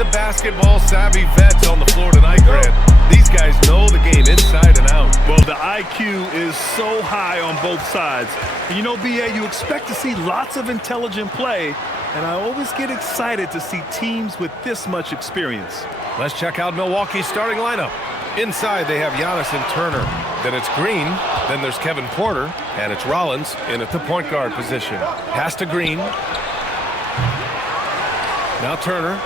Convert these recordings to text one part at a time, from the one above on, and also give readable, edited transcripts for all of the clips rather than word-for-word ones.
Lots of basketball-savvy vets on the floor tonight, Grant. These guys know the game inside and out. Well, the IQ is so high on both sides. And you know, B.A., you expect to see lots of intelligent play, and I always get excited to see teams with this much experience. Let's check out Milwaukee's starting lineup. Inside, they have Giannis and Turner. Then it's Green. Then there's Kevin Porter. And it's Rollins in at the point guard position. Pass to Green. Now Turner.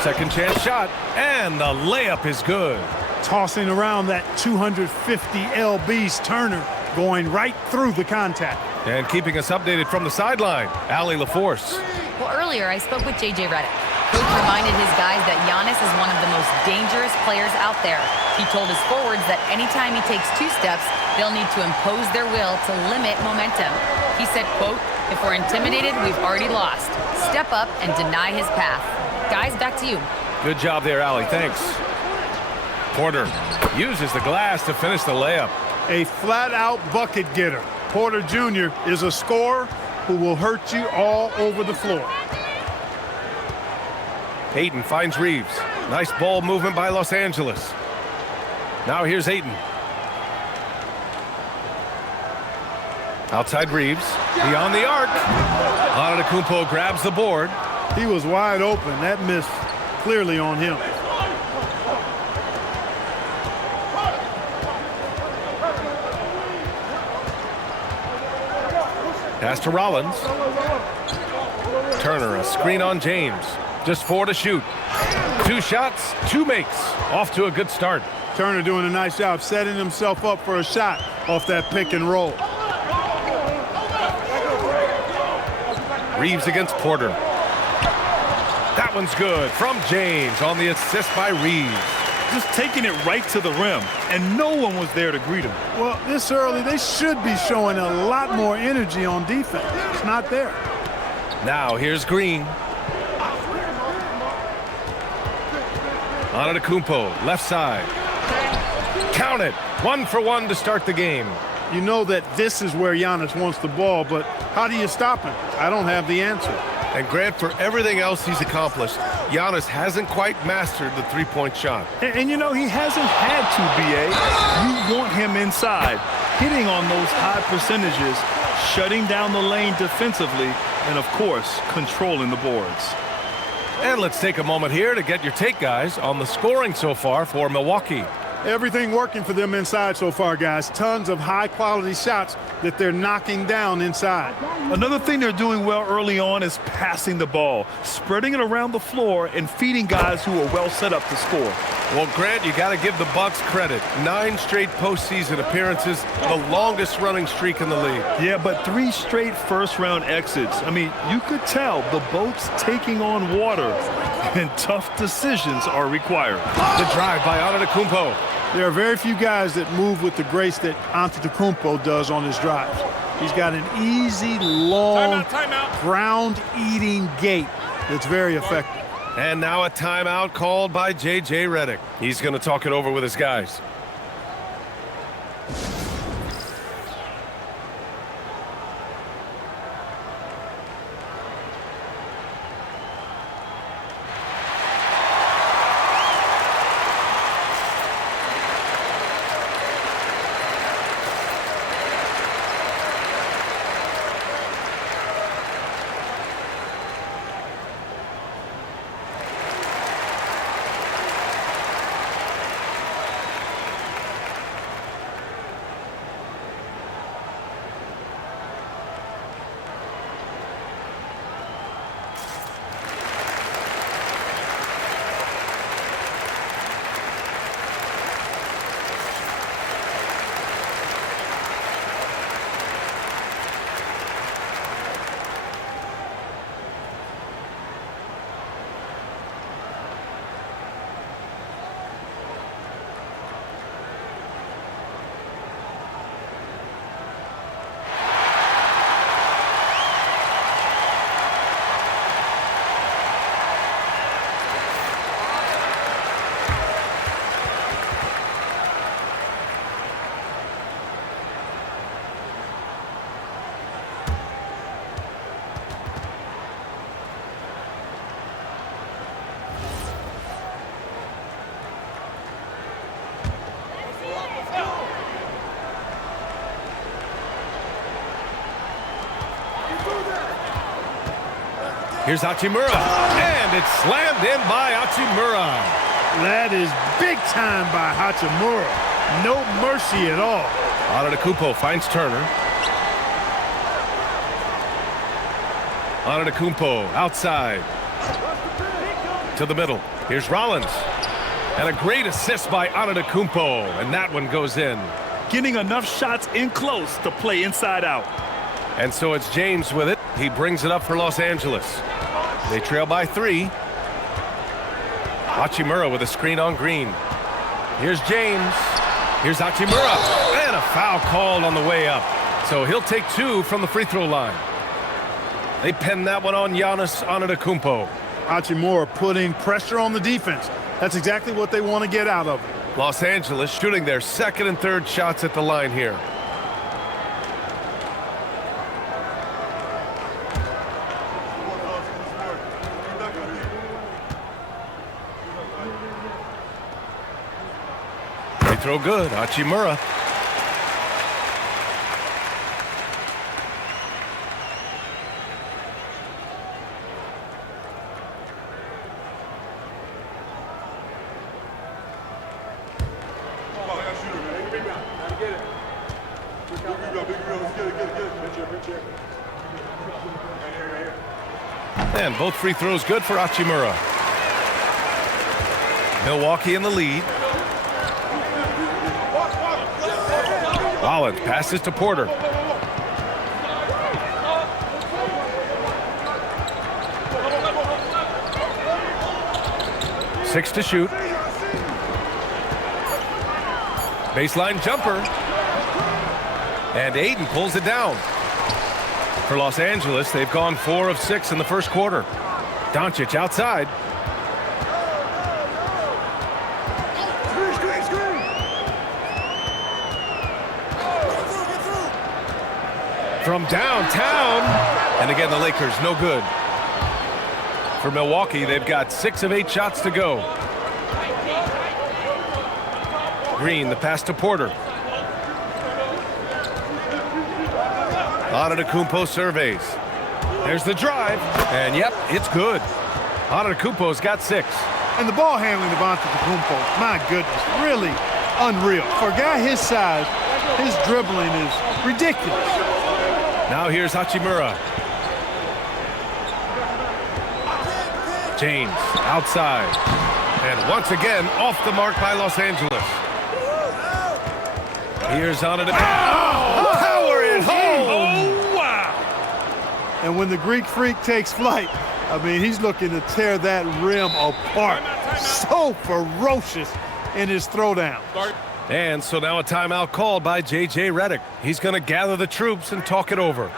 Second chance shot. And the layup is good. Tossing around that 250 lbs, Turner going right through the contact. And keeping us updated from the sideline, Allie LaForce. Well, earlier I spoke with J.J. Redick. Coach reminded his guys that Giannis is one of the most dangerous players out there. He told his forwards that anytime he takes 2 steps, they'll need to impose their will to limit momentum. He said, quote, "If we're intimidated, we've already lost. Step up and deny his path." Guys, back to you. Good job there, Allie. Thanks. Porter uses the glass to finish the layup. A flat-out bucket getter. Porter Jr. is a scorer who will hurt you all over the floor. Ayton finds Reeves. Nice ball movement by Los Angeles. Now here's Ayton. Outside Reeves. Beyond the arc. Antetokounmpo grabs the board. He was wide open. That miss clearly on him. Pass to Rollins. Turner, a screen on James. Just 4 to shoot. 2 shots, 2 makes. Off to a good start. Turner doing a nice job setting himself up for a shot off that pick and roll. Reeves against Porter. That one's good from James on the assist by Reeves. Just taking it right to the rim, and no one was there to greet him. Well, this early, they should be showing a lot more energy on defense. It's not there. Now here's Green. Antetokounmpo, left side. Count it. 1 for 1 to start the game. You know that this is where Giannis wants the ball, but how do you stop him? I don't have the answer. And Grant, for everything else he's accomplished, Giannis hasn't quite mastered the three-point shot. And you know, he hasn't had to, B.A. You want him inside, hitting on those high percentages, shutting down the lane defensively, and, of course, controlling the boards. And let's take a moment here to get your take, guys, on the scoring so far for Milwaukee. Everything working for them inside so far, guys. Tons of high-quality shots that they're knocking down inside. Another thing they're doing well early on is passing the ball, spreading it around the floor and feeding guys who are well set up to score. Well, Grant, you got to give the Bucks credit. 9 straight postseason appearances, the longest-running streak in the league. Yeah, but 3 straight first-round exits. I mean, you could tell the boat's taking on water, and tough decisions are required. The drive by Antetokounmpo. There are very few guys that move with the grace that Antetokounmpo does on his drives. He's got an easy, long, ground-eating gait that's very effective. And now a timeout called by J.J. Redick. He's going to talk it over with his guys. Here's Hachimura, and it's slammed in by Hachimura. That is big time by Hachimura. No mercy at all. Antetokounmpo finds Turner. Antetokounmpo outside to the middle. Here's Rollins. And a great assist by Antetokounmpo, and that one goes in. Getting enough shots in close to play inside out. And so it's James with it. He brings it up for Los Angeles. They trail by 3. Hachimura with a screen on Green. Here's James. Here's Hachimura. And a foul called on the way up. So he'll take 2 from the free throw line. They pin that one on Giannis Antetokounmpo. Hachimura putting pressure on the defense. That's exactly what they want to get out of it. Los Angeles shooting their second and third shots at the line here. They throw good. Hachimura. And both free throws good for Hachimura. Milwaukee in the lead. Rollins passes to Porter. Six to shoot. Baseline jumper. And Aiden pulls it down. For Los Angeles, they've gone 4 of 6 in the first quarter. Doncic outside. From downtown. And again, the Lakers, no good. For Milwaukee, they've got 6 of 8 shots to go. Green, the pass to Porter. Antetokounmpo surveys. There's the drive. And yep, it's good. Antetokounmpo's got 6. And the ball handling of Antetokounmpo, my goodness, really unreal. For a guy his size, his dribbling is ridiculous. Now here's Hachimura. James outside. And once again, off the mark by Los Angeles. Here's Antetokounmpo. Power it home. Oh, wow. And when the Greek Freak takes flight, I mean, he's looking to tear that rim apart. So ferocious in his throwdown. And so now a timeout called by J.J. Redick. He's going to gather the troops and talk it over.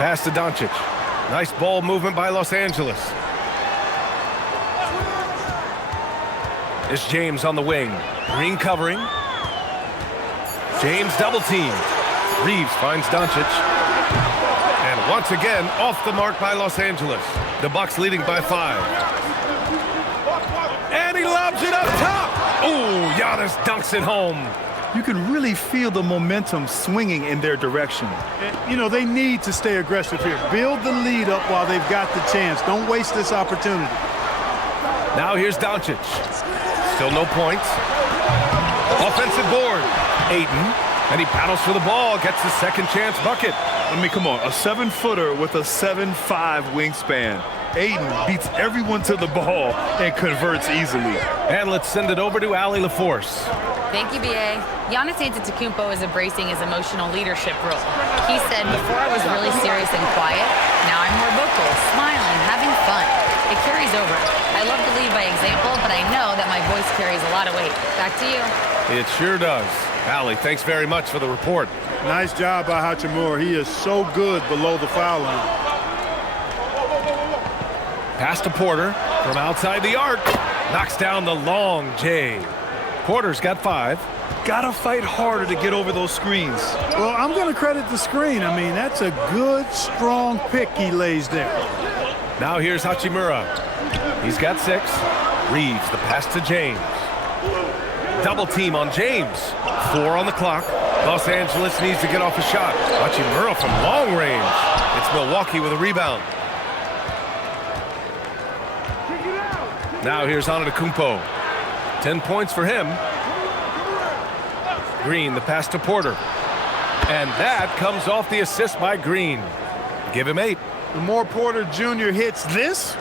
Pass to Doncic. Nice ball movement by Los Angeles. It's James on the wing. Green covering. James double teamed. Reeves finds Doncic. And once again, off the mark by Los Angeles. The Bucks leading by 5. And he lobs it up top. Oh, Giannis dunks it home. You can really feel the momentum swinging in their direction. You know, they need to stay aggressive here. Build the lead up while they've got the chance. Don't waste this opportunity. Now here's Doncic. Still no points. Offensive board. Ayton. And he paddles for the ball. Gets the second chance bucket. I mean, come on. A 7-footer with a 7'5" wingspan. Ayton beats everyone to the ball and converts easily. And let's send it over to Allie LaForce. Thank you, B.A. Giannis Antetokounmpo is embracing his emotional leadership role. He said, before I was really serious and quiet, now I'm more vocal, smiling, having fun. It carries over. I love to lead by example, but I know that my voice carries a lot of weight. Back to you. It sure does. Allie, thanks very much for the report. Nice job by Hachimura. He is so good below the foul line. Pass to Porter from outside the arc. Knocks down the long J. Porter's got 5. Gotta fight harder to get over those screens. Well, I'm going to credit the screen. I mean, that's a good, strong pick he lays there. Now here's Hachimura. He's got 6. Reeves, the pass to James. Double team on James. 4 on the clock. Los Angeles needs to get off a shot. Hachimura from long range. It's Milwaukee with a rebound. Now here's Antetokounmpo. 10 points for him. Green, the pass to Porter. And that comes off the assist by Green. Give him 8. The more Porter Jr. hits this,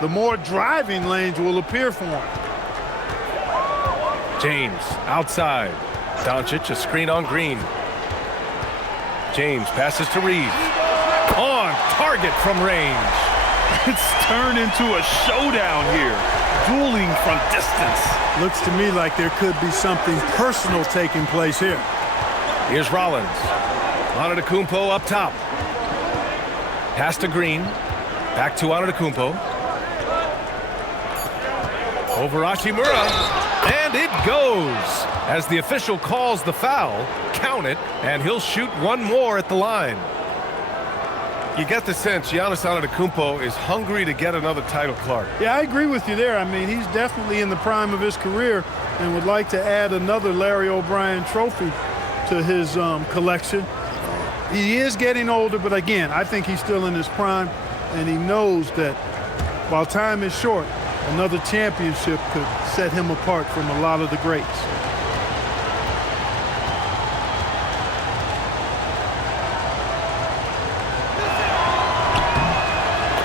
the more driving lanes will appear for him. James, outside. Doncic, a screen on Green. James passes to Reeves. On target from range. It's turned into a showdown here. Dueling from distance. Looks to me like there could be something personal taking place here. Here's Rollins. Antetokounmpo up top. Pass to Green. Back to Antetokounmpo. Over Hachimura. And it goes. As the official calls the foul, count it, and he'll shoot one more at the line. You get the sense Giannis Antetokounmpo is hungry to get another title, Clark. Yeah, I agree with you there. I mean, he's definitely in the prime of his career and would like to add another Larry O'Brien trophy to his collection. He is getting older, but again, I think he's still in his prime, and he knows that while time is short, another championship could set him apart from a lot of the greats.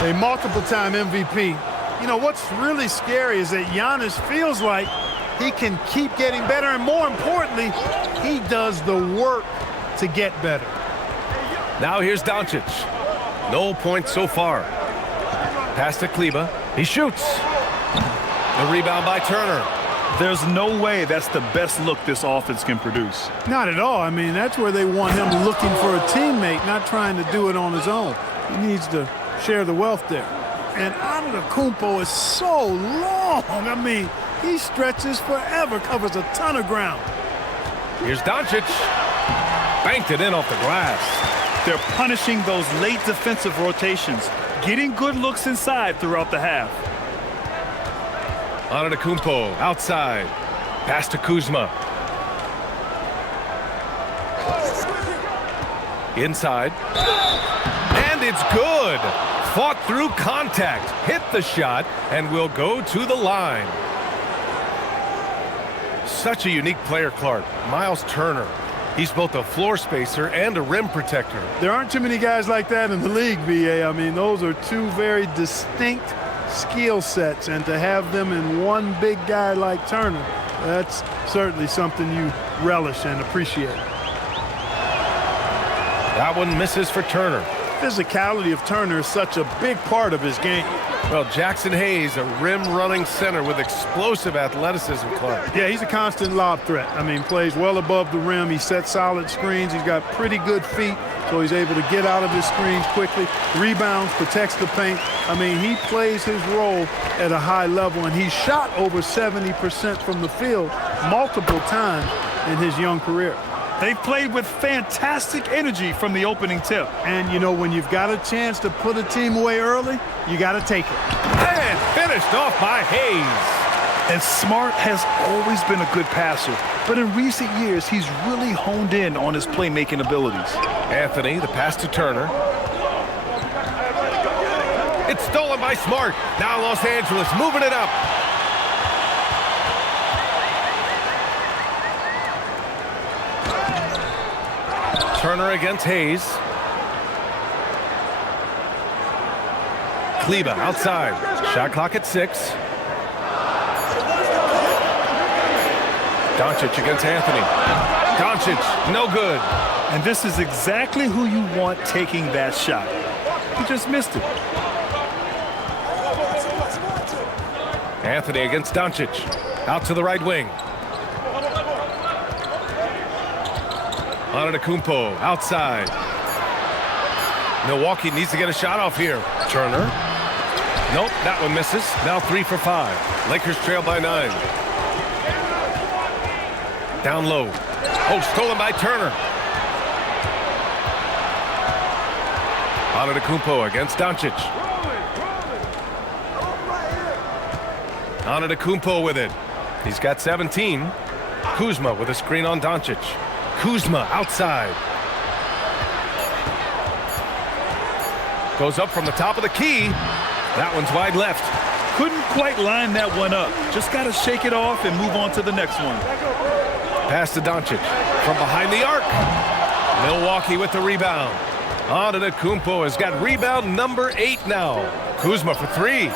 A multiple-time MVP. You know, what's really scary is that Giannis feels like he can keep getting better, and more importantly, he does the work to get better. Now here's Doncic. No points so far. Pass to Kleba. He shoots. The rebound by Turner. There's no way that's the best look this offense can produce. Not at all. I mean, that's where they want him looking for a teammate, not trying to do it on his own. He needs to share the wealth there. And Antetokounmpo is so long. I mean, he stretches forever, covers a ton of ground. Here's Doncic. Banked it in off the glass. They're punishing those late defensive rotations, getting good looks inside throughout the half. Antetokounmpo outside. Pass to Kuzma. Inside. And it's good. Fought through contact, hit the shot, and will go to the line. Such a unique player, Clark. Miles Turner. He's both a floor spacer and a rim protector. There aren't too many guys like that in the league, B.A. I mean, those are two very distinct skill sets, and to have them in one big guy like Turner, that's certainly something you relish and appreciate. That one misses for Turner. Physicality of Turner is such a big part of his game. Well, Jackson Hayes, a rim-running center with explosive athleticism, Clark. Yeah, he's a constant lob threat. I mean, plays well above the rim. He sets solid screens. He's got pretty good feet, so he's able to get out of his screens quickly. Rebounds, protects the paint. I mean, he plays his role at a high level, and he's shot over 70% from the field multiple times in his young career. They've played with fantastic energy from the opening tip. And, you know, when you've got a chance to put a team away early, you got to take it. And finished off by Hayes. And Smart has always been a good passer, but in recent years, he's really honed in on his playmaking abilities. Anthony, the pass to Turner. It's stolen by Smart. Now Los Angeles moving it up. Turner against Hayes. Kleba outside. Shot clock at 6. Doncic against Anthony. Doncic, no good. And this is exactly who you want taking that shot. He just missed it. Anthony against Doncic. Out to the right wing. Antetokounmpo outside. Milwaukee needs to get a shot off here. Turner. Nope, that one misses. Now 3 for 5. Lakers trail by 9. Down low. Oh, stolen by Turner. Antetokounmpo against Doncic. Antetokounmpo with it. He's got 17. Kuzma with a screen on Doncic. Kuzma outside. Goes up from the top of the key. That one's wide left. Couldn't quite line that one up. Just got to shake it off and move on to the next one. Pass to Doncic from behind the arc. Milwaukee with the rebound. Antetokounmpo has got rebound number 8 now. Kuzma for 3.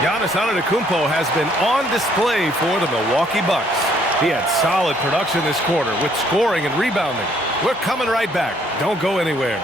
Giannis Antetokounmpo has been on display for the Milwaukee Bucks. He had solid production this quarter with scoring and rebounding. We're coming right back. Don't go anywhere.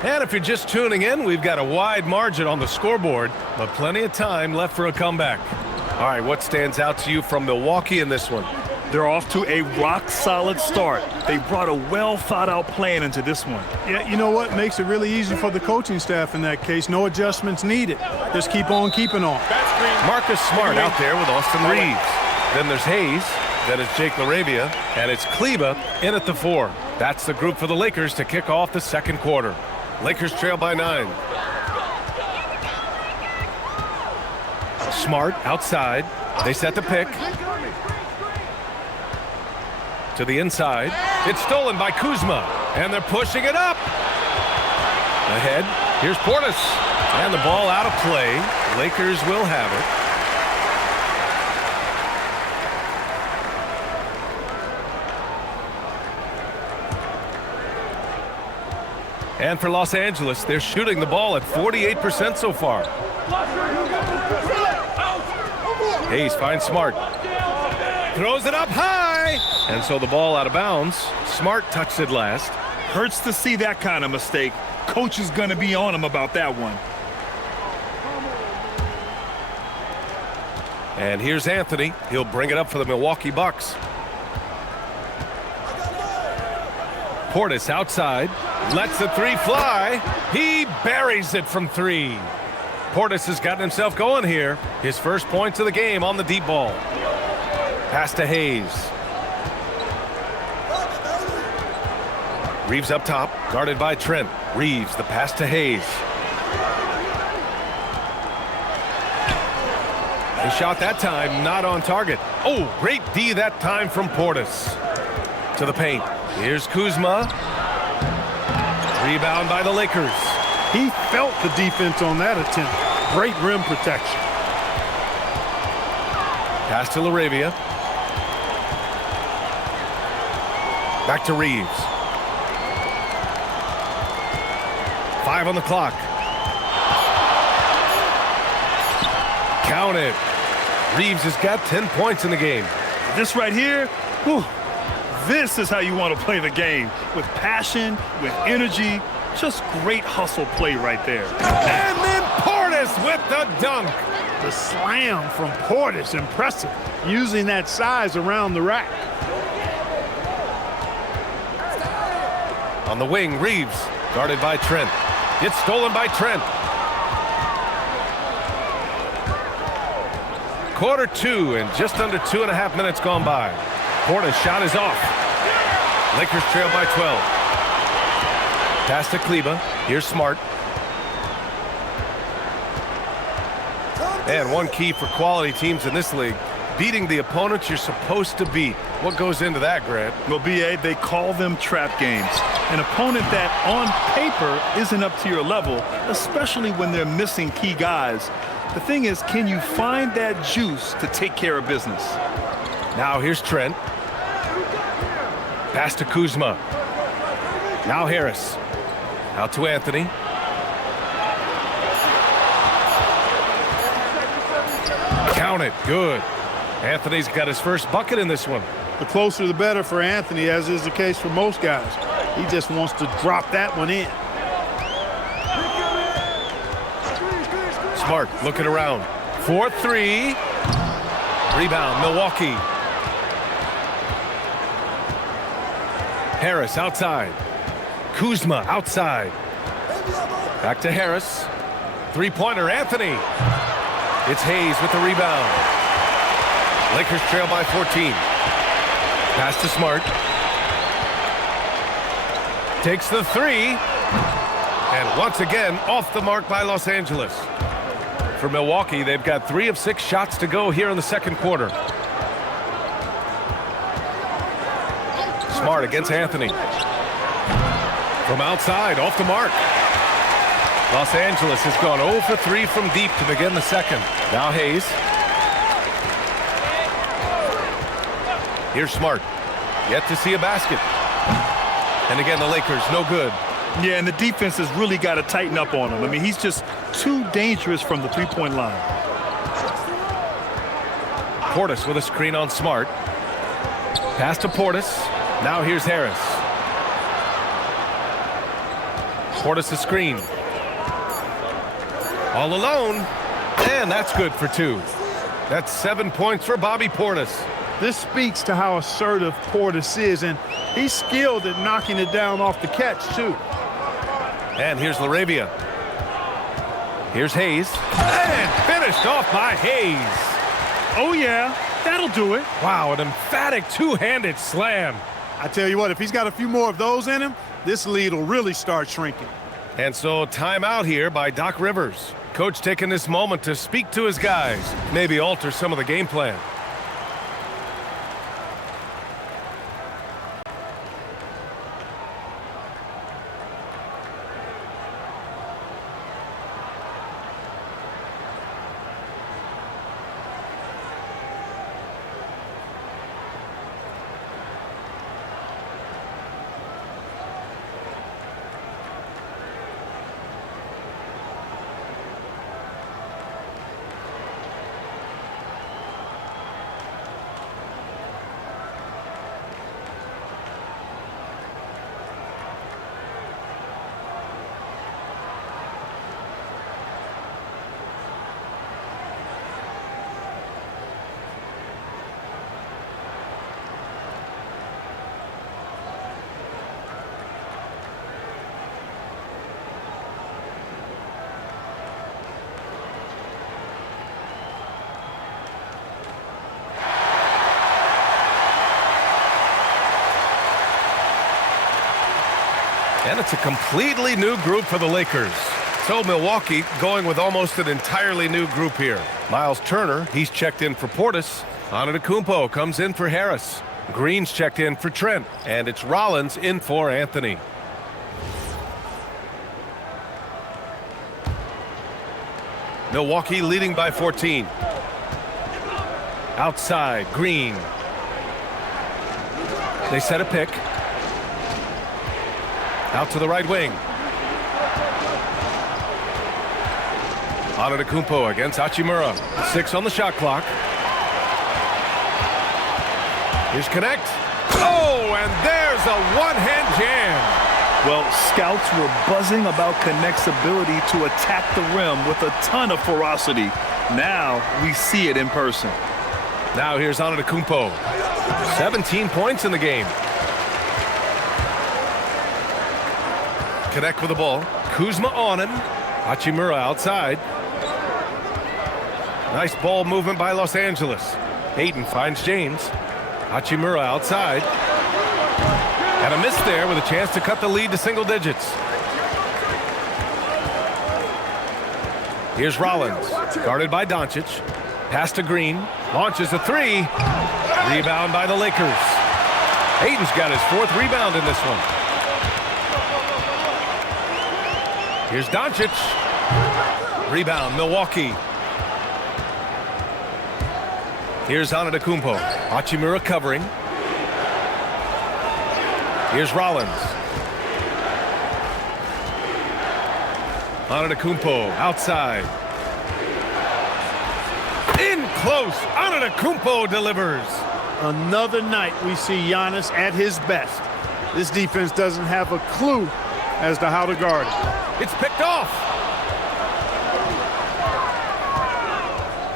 And if you're just tuning in, we've got a wide margin on the scoreboard, but plenty of time left for a comeback. All right, what stands out to you from Milwaukee in this one? They're off to a rock-solid start. They brought a well-thought-out plan into this one. Yeah, you know what? Makes it really easy for the coaching staff in that case. No adjustments needed. Just keep on keeping on. Marcus Smart out there with Austin Reeves. Then there's Hayes. Then it's Jake LaRavia. And it's Kleba in at the 4. That's the group for the Lakers to kick off the second quarter. Lakers trail by 9. Smart outside. They set the pick. To the inside. It's stolen by Kuzma. And they're pushing it up. Ahead. Here's Portis. And the ball out of play. Lakers will have it. And for Los Angeles, they're shooting the ball at 48% so far. Hayes finds Smart. Throws it up high. And so the ball out of bounds. Smart touched it last. Hurts to see that kind of mistake. Coach is going to be on him about that one. And here's Anthony. He'll bring it up for the Milwaukee Bucks. Portis outside. Lets the 3 fly. He buries it from 3. Portis has gotten himself going here. His first points of the game on the deep ball. Pass to Hayes. Reeves up top, guarded by Trent. Reeves, the pass to Hayes. The shot that time, not on target. Oh, great D that time from Portis. To the paint. Here's Kuzma. Rebound by the Lakers. He felt the defense on that attempt. Great rim protection. Pass to LaRavia. Back to Reeves. 5 on the clock. Count it. Reeves has got 10 points in the game. This right here, whew, this is how you want to play the game. With passion, with energy, just great hustle play right there. And then Portis with the dunk. The slam from Portis, impressive, using that size around the rack. On the wing, Reeves, guarded by Trent. It's stolen by Trent. Quarter 2 and just under 2.5 minutes gone by. Portis' shot is off. Lakers trail by 12. Pass to Kleba. Here's Smart. And one key for quality teams in this league, beating the opponents you're supposed to beat. What goes into that, Grant? Well, B.A., they call them trap games. An opponent that on paper isn't up to your level, especially when they're missing key guys. The thing is, can you find that juice to take care of business? Now here's Trent. Pass to Kuzma. Now Harris. Out to Anthony. Count it. Good. Anthony's got his first bucket in this one. The closer the better for Anthony, as is the case for most guys. He just wants to drop that one in. Smart looking around. 4-3. Rebound, Milwaukee. Harris outside. Kuzma outside. Back to Harris. Three-pointer, Anthony. It's Hayes with the rebound. Lakers trail by 14. Pass to Smart. Takes the three. And once again, off the mark by Los Angeles. For Milwaukee, they've got 3 of 6 shots to go here in the second quarter. Smart against Anthony. From outside, off the mark. Los Angeles has gone 0 for 3 from deep to begin the second. Now Hayes. Here's Smart. Yet to see a basket. And again, the Lakers, no good. Yeah, and the defense has really got to tighten up on him. I mean, he's just too dangerous from the three-point line. Portis with a screen on Smart. Pass to Portis. Now here's Harris. Portis a screen. All alone. And that's good for 2. That's 7 points for Bobby Portis. This speaks to how assertive Portis is, and he's skilled at knocking it down off the catch, too. And here's LaRavia. Here's Hayes. And finished off by Hayes. Oh, yeah, that'll do it. Wow, an emphatic two-handed slam. I tell you what, if he's got a few more of those in him, this lead will really start shrinking. And so timeout here by Doc Rivers. Coach taking this moment to speak to his guys, maybe alter some of the game plan. And it's a completely new group for the Lakers. So Milwaukee going with almost an entirely new group here. Miles Turner, he's checked in for Portis. Antetokounmpo comes in for Harris. Green's checked in for Trent. And it's Rollins in for Anthony. Milwaukee leading by 14. Outside, Green. They set a pick. Out to the right wing. Antetokounmpo against Hachimura. 6 on the shot clock. Here's Connect. Oh, and there's a one-hand jam. Well, scouts were buzzing about Connect's ability to attack the rim with a ton of ferocity. Now we see it in person. Now here's Antetokounmpo. 17 points in the game. Connect with the ball. Kuzma on him. Hachimura outside. Nice ball movement by Los Angeles. Ayton finds James. Hachimura outside. And a miss there with a chance to cut the lead to single digits. Here's Rollins, guarded by Doncic. Pass to Green, launches a three. Rebound by the Lakers. Ayton's got his 4th rebound in this one. Here's Doncic. Rebound, Milwaukee. Here's Antetokounmpo. Hachimura covering. Here's Rollins. Antetokounmpo outside. In close. Antetokounmpo delivers. Another night we see Giannis at his best. This defense doesn't have a clue as to how to guard it. It's picked off.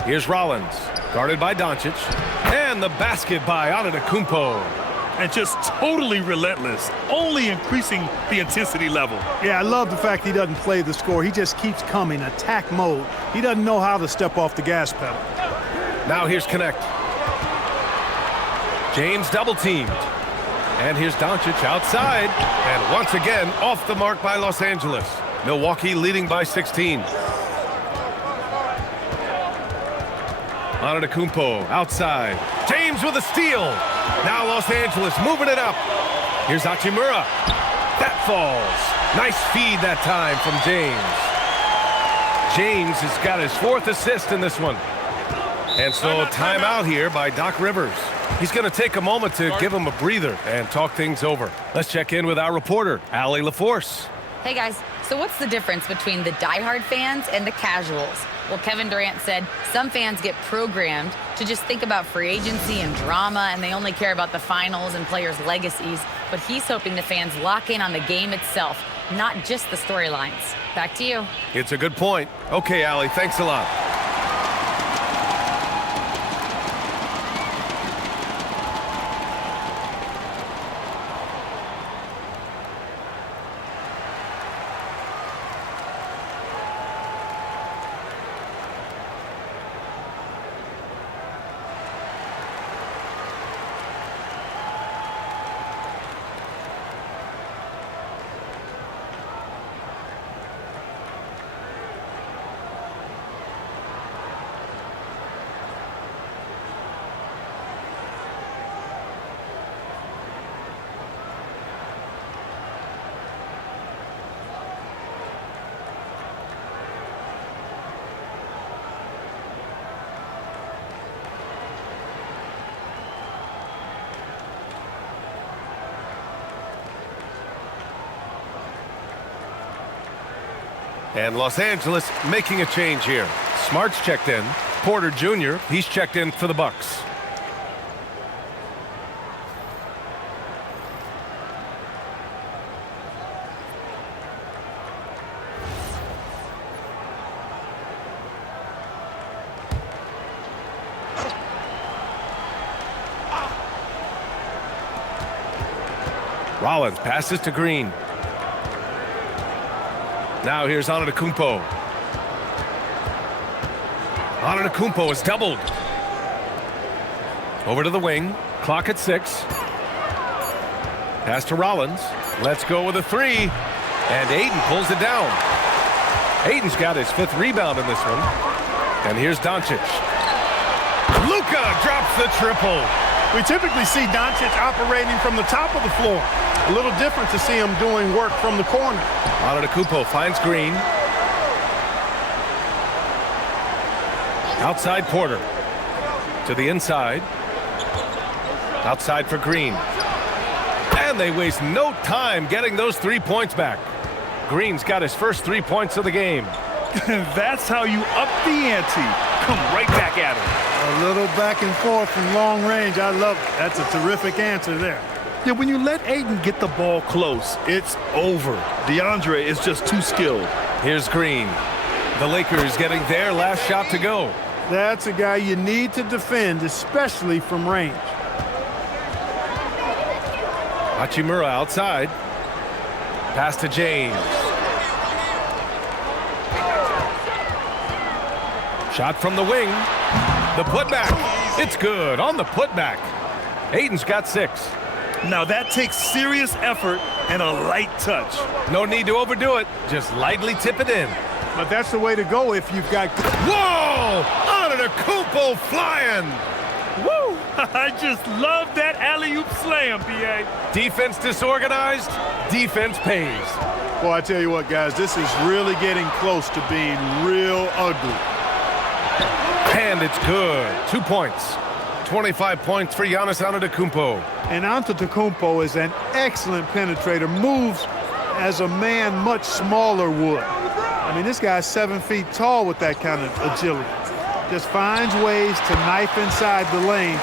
Here's Rollins, guarded by Doncic. And the basket by Antetokounmpo. And just totally relentless, only increasing the intensity level. Yeah, I love the fact he doesn't play the score. He just keeps coming, attack mode. He doesn't know how to step off the gas pedal. Now here's Connect. James double teamed. And here's Doncic outside. And once again, off the mark by Los Angeles. Milwaukee leading by 16. Antetokounmpo outside. James with a steal. Now Los Angeles moving it up. Here's Hachimura. That falls. Nice feed that time from James. James has got his 4th assist in this one. And so timeout here by Doc Rivers. He's going to take a moment to give him a breather and talk things over. Let's check in with our reporter, Allie LaForce. Hey, guys. So what's the difference between the diehard fans and the casuals? Well, Kevin Durant said some fans get programmed to just think about free agency and drama, and they only care about the finals and players' legacies. But he's hoping the fans lock in on the game itself, not just the storylines. Back to you. It's a good point. Okay, Allie, thanks a lot. And Los Angeles making a change here. Smart's checked in. Porter Jr., he's checked in for the Bucks. Rollins passes to Green. Now here's Antetokounmpo. Antetokounmpo is doubled. Over to the wing. Clock at 6. Pass to Rollins. Let's go with a 3. And Ayton pulls it down. Ayton's got his 5th rebound in this one. And here's Doncic. Luka drops the triple. We typically see Doncic operating from the top of the floor. A little different to see him doing work from the corner. Antetokounmpo finds Green. Outside Porter. To the inside. Outside for Green. And they waste no time getting those 3 points back. Green's got his first 3 points of the game. That's how you up the ante. Come right back at him. A little back and forth from long range. I love it. That's a terrific answer there. Yeah, when you let Ayton get the ball close, it's over. DeAndre is just too skilled. Here's Green. The Lakers getting their last shot to go. That's a guy you need to defend, especially from range. Hachimura outside. Pass to James. Shot from the wing. The putback. It's good on the putback. Ayton's got 6. Now that takes serious effort and a light touch. No need to overdo it. Just lightly tip it in. But that's the way to go if you've got... Whoa! Antetokounmpo flying! Woo! I just love that alley-oop slam, B.A. Defense disorganized, defense pays. Well, I tell you what, guys, this is really getting close to being real ugly. And it's good. 2 points. 25 points for Giannis Antetokounmpo. And Antetokounmpo is an excellent penetrator. Moves as a man much smaller would. I mean, this guy's 7 feet tall with that kind of agility. Just finds ways to knife inside the lane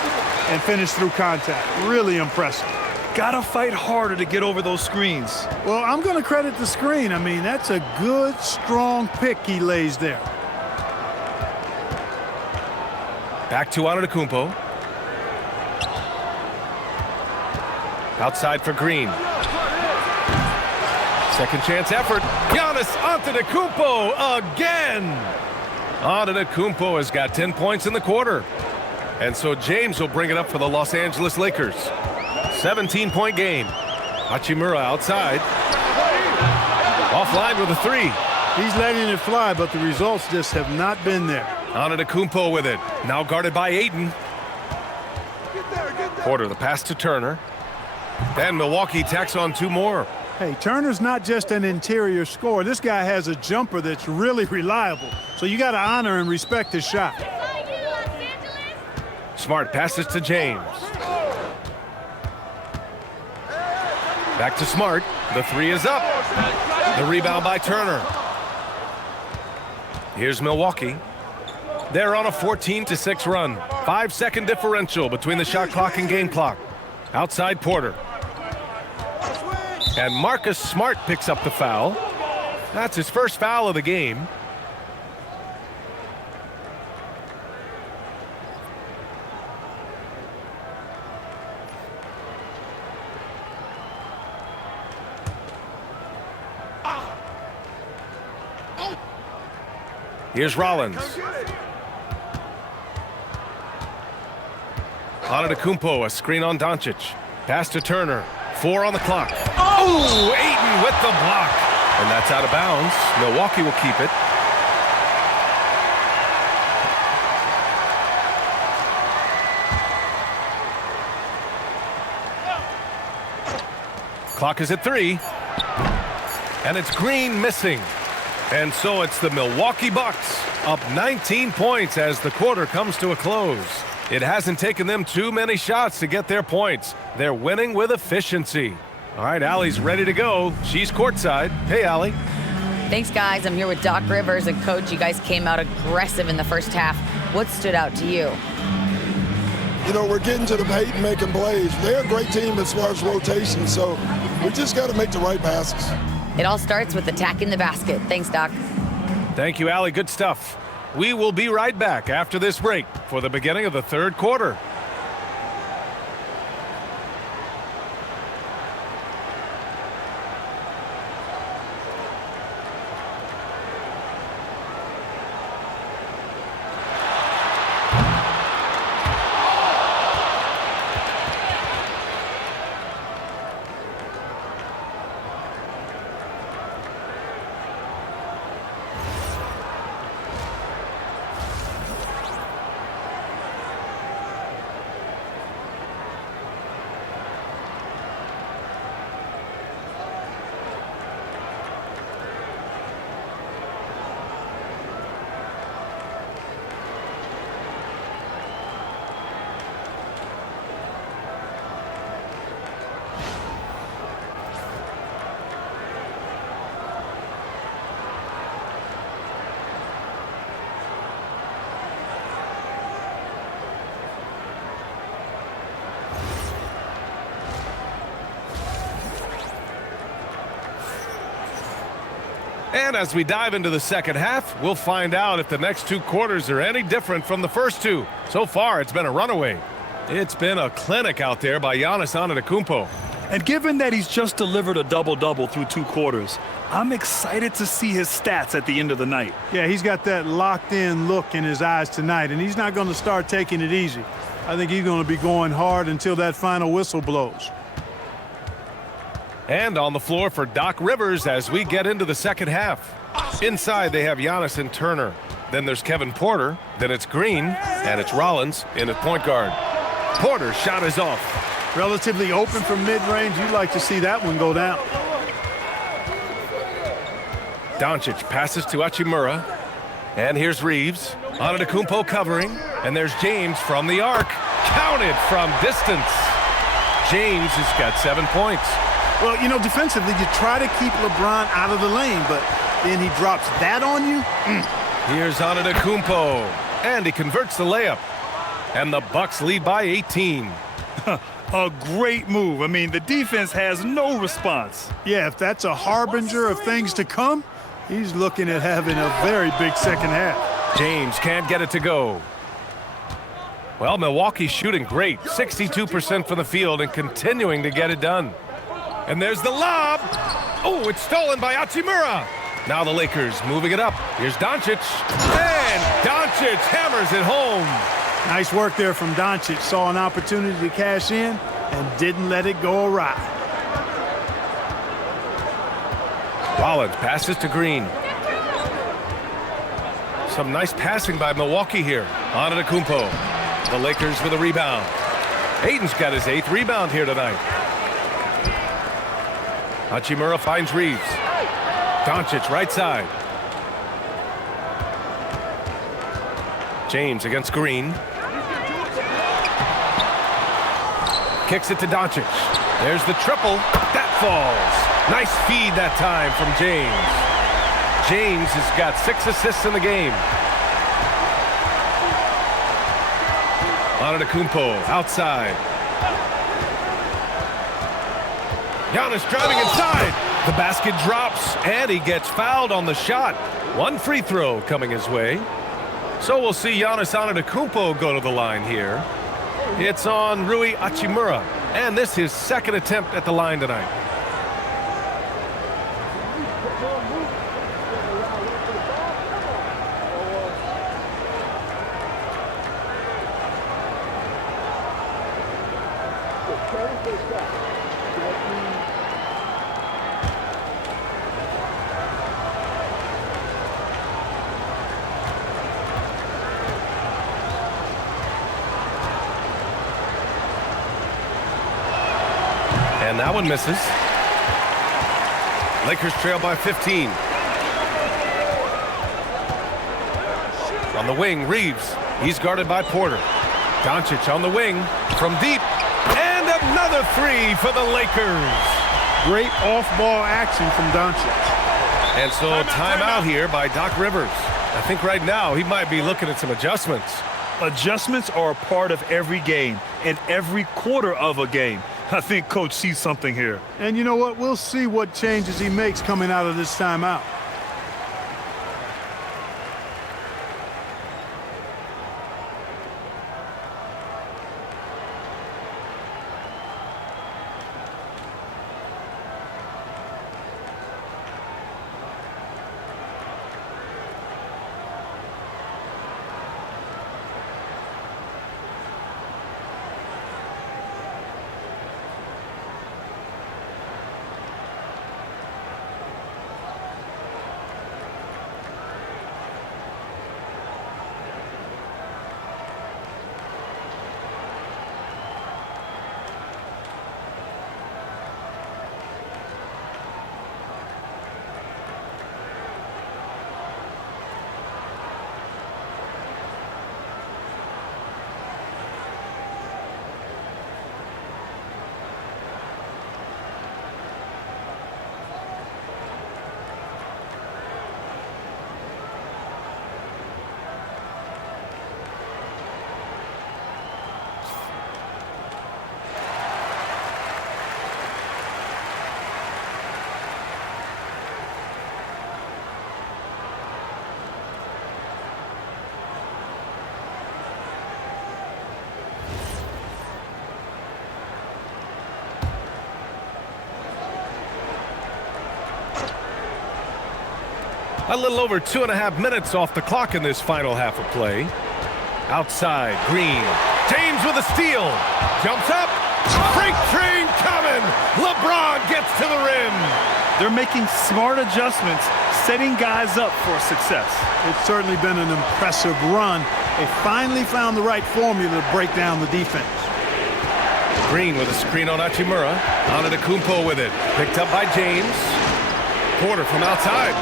and finish through contact. Really impressive. Gotta fight harder to get over those screens. Well, I'm going to credit the screen. I mean, that's a good, strong pick he lays there. Back to Antetokounmpo. Outside for Green. Second chance effort. Giannis Antetokounmpo again. Antetokounmpo has got 10 points in the quarter. And so James will bring it up for the Los Angeles Lakers. 17-point game. Hachimura outside. Offline with a 3. He's letting it fly, but the results just have not been there. Antetokounmpo with it. Now guarded by Ayton. Porter, the pass to Turner. Then Milwaukee tacks on 2 more. Hey, Turner's not just an interior scorer. This guy has a jumper that's really reliable. So you got to honor and respect his shot. Smart passes to James. Back to Smart. The 3 is up. The rebound by Turner. Here's Milwaukee. They're on a 14-6 run. 5-second differential between the shot clock and game clock. Outside Porter. And Marcus Smart picks up the foul. That's his first foul of the game. Here's Rollins. Antetokounmpo, a screen on Doncic. Pass to Turner. 4 on the clock. Oh, Ayton with the block. And that's out of bounds. Milwaukee will keep it. Clock is at 3. And it's Green missing. And so it's the Milwaukee Bucks up 19 points as the quarter comes to a close. It hasn't taken them too many shots to get their points. They're winning with efficiency. All right, Allie's ready to go. She's courtside. Hey, Allie. Thanks, guys. I'm here with Doc Rivers and Coach. You guys came out aggressive in the first half. What stood out to you? You know, we're getting to the paint and making plays. They're a great team as far as rotation, so we just got to make the right passes. It all starts with attacking the basket. Thanks, Doc. Thank you, Allie. Good stuff. We will be right back after this break for the beginning of the third quarter. And as we dive into the second half, we'll find out if the next 2 quarters are any different from the first 2. So far, it's been a runaway. It's been a clinic out there by Giannis Antetokounmpo. And given that he's just delivered a double-double through 2 quarters, I'm excited to see his stats at the end of the night. Yeah, he's got that locked-in look in his eyes tonight, and he's not going to start taking it easy. I think he's going to be going hard until that final whistle blows. And on the floor for Doc Rivers as we get into the second half. Inside, they have Giannis and Turner. Then there's Kevin Porter. Then it's Green. And it's Rollins in at point guard. Porter's shot is off. Relatively open from mid-range. You'd like to see that one go down. Doncic passes to Hachimura. And here's Reeves. Antetokounmpo covering. And there's James from the arc. Counted from distance. James has got 7 points. Well, you know, defensively, you try to keep LeBron out of the lane, but then he drops that on you. Here's Antetokounmpo, and he converts the layup. And the Bucks lead by 18. A great move. I mean, the defense has no response. Yeah, if that's a harbinger of things to come, he's looking at having a very big second half. James can't get it to go. Well, Milwaukee's shooting great, 62% from the field and continuing to get it done. And there's the lob. Oh, it's stolen by Hachimura. Now the Lakers moving it up. Here's Doncic. And Doncic hammers it home. Nice work there from Doncic. Saw an opportunity to cash in and didn't let it go awry. Rollins passes to Green. Some nice passing by Milwaukee here. Antetokounmpo. The Lakers with a rebound. Ayton's got his 8th rebound here tonight. Hachimura finds Reeves. Doncic right side. James against Green. Kicks it to Doncic. There's the triple. That falls. Nice feed that time from James. James has got 6 assists in the game. Antetokounmpo outside. Giannis driving inside. The basket drops, and he gets fouled on the shot. 1 free throw coming his way. So we'll see Giannis Antetokounmpo go to the line here. It's on Rui Hachimura, and this is his 2nd attempt at the line tonight. And that one misses. Lakers trail by 15. On the wing, Reeves. He's guarded by Porter. Doncic on the wing from deep. And another 3 for the Lakers. Great off-ball action from Doncic. And so timeout here by Doc Rivers. I think right now he might be looking at some adjustments. Adjustments are a part of every game and every quarter of a game. I think Coach sees something here. And you know what? We'll see what changes he makes coming out of this timeout. A little over 2.5 minutes off the clock in this final half of play. Outside, Green. James with a steal. Jumps up. Freight train coming. LeBron gets to the rim. They're making smart adjustments, setting guys up for success. It's certainly been an impressive run. They finally found the right formula to break down the defense. Green with a screen on Hachimura. Antetokounmpo with it. Picked up by James. Porter from outside.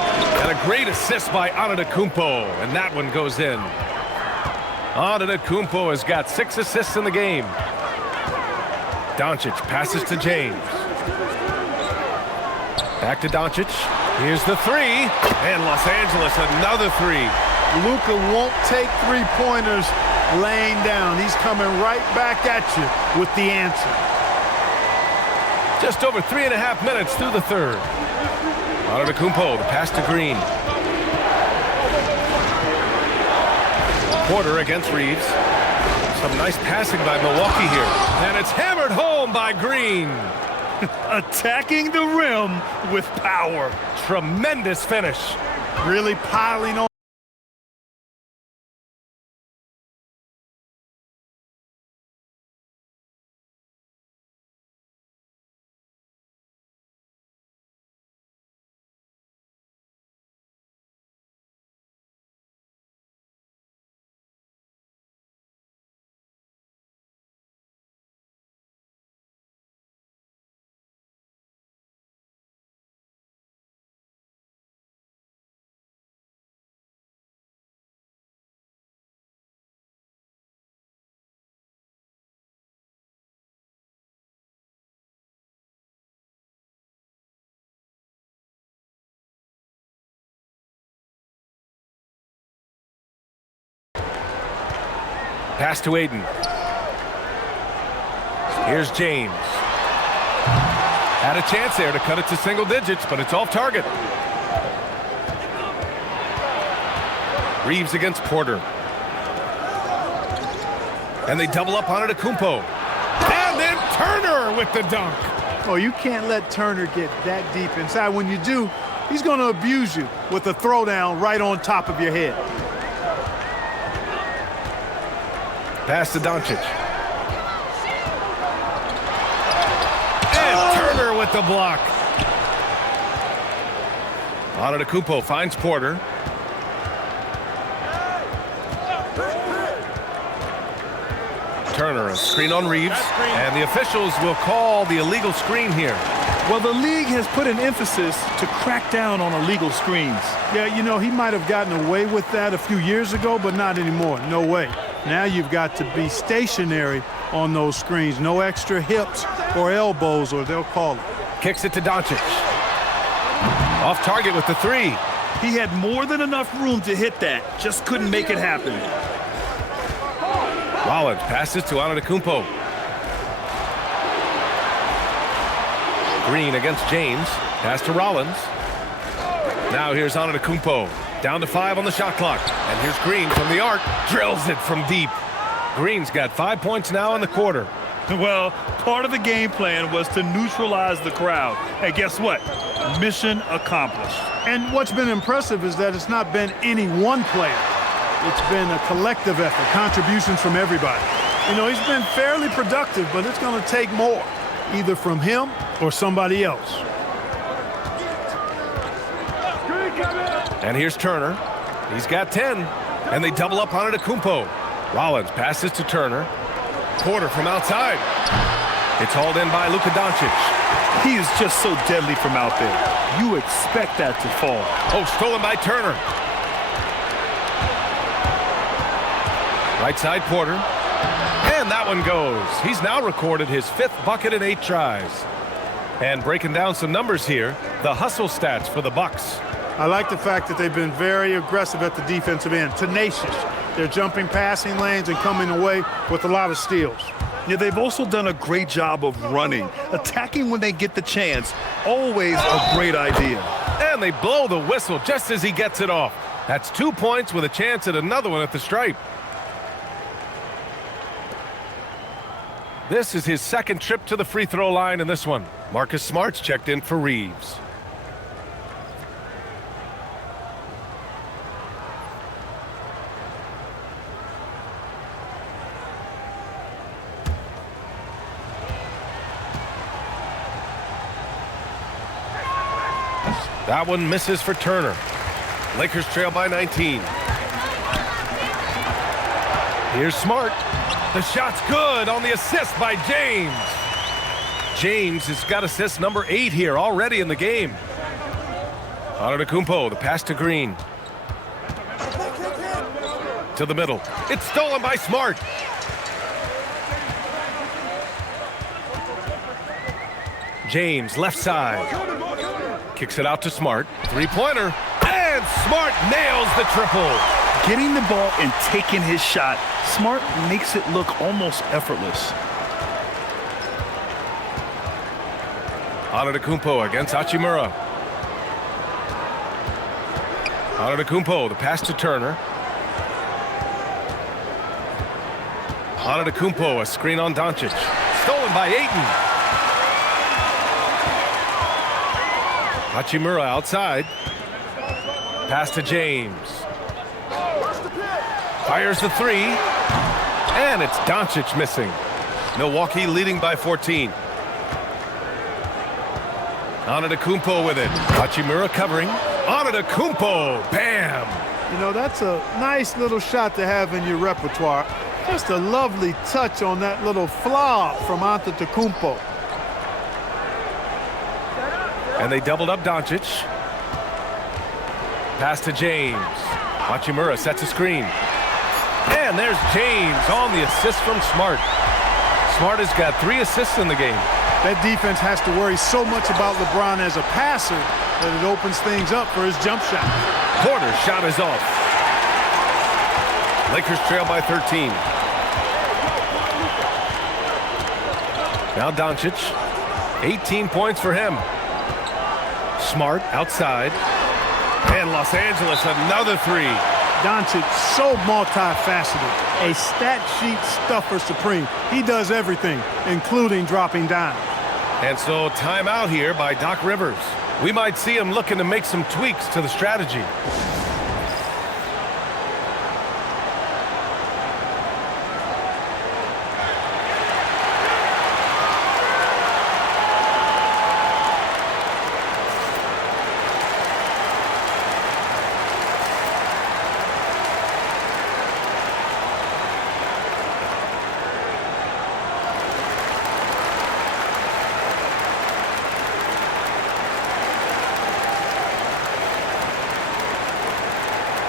And a great assist by Antetokounmpo. And that one goes in. Antetokounmpo has got 6 assists in the game. Doncic passes to James. Back to Doncic. Here's the 3. And Los Angeles another 3. Luka won't take three-pointers laying down. He's coming right back at you with the answer. Just over 3.5 minutes through the third. Antetokounmpo, the pass to Green. Porter against Reeves. Some nice passing by Milwaukee here. And it's hammered home by Green. Attacking the rim with power. Tremendous finish. Really piling on. Pass to Aiden. Here's James. Had a chance there to cut it to single digits, but it's off target. Reeves against Porter. And they double up on Antetokounmpo. And then Turner with the dunk. Oh, you can't let Turner get that deep inside. When you do, he's going to abuse you with a throwdown right on top of your head. Pass to Doncic. And Turner with the block. Antetokounmpo finds Porter. Turner, a screen on Reeves. And the officials will call the illegal screen here. Well, the league has put an emphasis to crack down on illegal screens. Yeah, you know, he might have gotten away with that a few years ago, but not anymore. No way. Now you've got to be stationary on those screens. No extra hips or elbows, or they'll call it. Kicks it to Doncic. Off target with the 3. He had more than enough room to hit that. Just couldn't make it happen. Rollins passes to Antetokounmpo. Green against James. Pass to Rollins. Now here's Antetokounmpo. Down to 5 on the shot clock. And here's Green from the arc. Drills it from deep. Green's got 5 points now in the quarter. Well, part of the game plan was to neutralize the crowd. And guess what? Mission accomplished. And what's been impressive is that it's not been any one player. It's been a collective effort, contributions from everybody. You know, he's been fairly productive, but it's going to take more, either from him or somebody else. And here's Turner. He's got 10. And they double up on Antetokounmpo. Rollins passes to Turner. Porter from outside. It's hauled in by Luka Doncic. He is just so deadly from out there. You expect that to fall. Oh, stolen by Turner. Right side, Porter. And that one goes. He's now recorded his 5th bucket in 8 tries. And breaking down some numbers here, the hustle stats for the Bucks. I like the fact that they've been very aggressive at the defensive end, tenacious. They're jumping passing lanes and coming away with a lot of steals. Yeah, they've also done a great job of running, attacking when they get the chance. Always a great idea. And they blow the whistle just as he gets it off. That's 2 points with a chance at another one at the stripe. This is his 2nd trip to the free throw line in this one. Marcus Smart's checked in for Reeves. That one misses for Turner. Lakers trail by 19. Here's Smart. The shot's good on the assist by James. James has got assist number 8 here already in the game. Antetokounmpo, the pass to Green. To the middle. It's stolen by Smart. James, left side. Kicks it out to Smart. Three-pointer. And Smart nails the triple. Getting the ball and taking his shot, Smart makes it look almost effortless. Antetokounmpo against Hachimura. Antetokounmpo, the pass to Turner. Antetokounmpo, a screen on Doncic. Stolen by Ayton. Hachimura outside. Pass to James. Fires the three. And it's Doncic missing. Milwaukee leading by 14. Antetokounmpo with it. Hachimura covering. Antetokounmpo. Bam! You know, that's a nice little shot to have in your repertoire. Just a lovely touch on that little flop from Antetokounmpo. And they doubled up Doncic. Pass to James. Hachimura sets a screen. And there's James on the assist from Smart. Smart has got 3 assists in the game. That defense has to worry so much about LeBron as a passer that it opens things up for his jump shot. Porter's shot is off. Lakers trail by 13. Now Doncic. 18 points for him. Smart outside. And Los Angeles, another 3. Doncic, so multifaceted. A stat sheet stuffer supreme. He does everything, including dropping down. And so timeout here by Doc Rivers. We might see him looking to make some tweaks to the strategy.